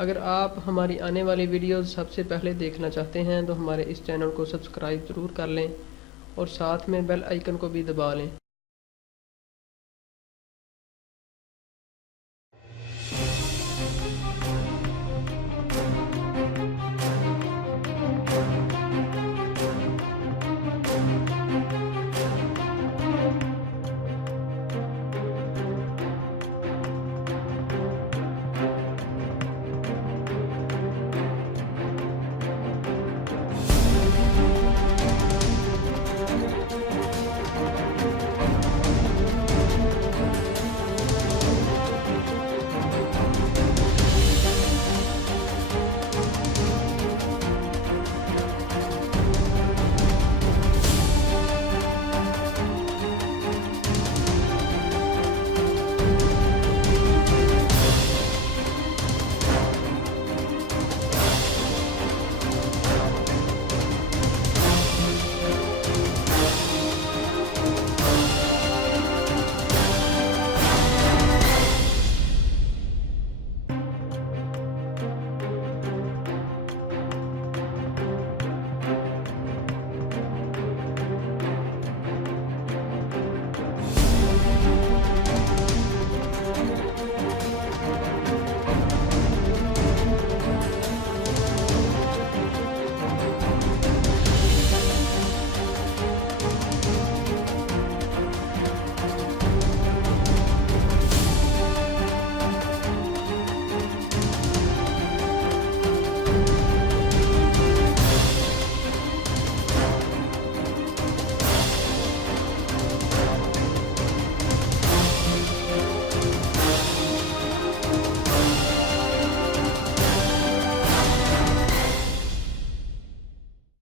अगर आप हमारी आने वाली वीडियोस सबसे पहले देखना चाहते हैं तो हमारे इस चैनल को सब्सक्राइब ज़रूर कर लें और साथ में बेल आइकन को भी दबा लें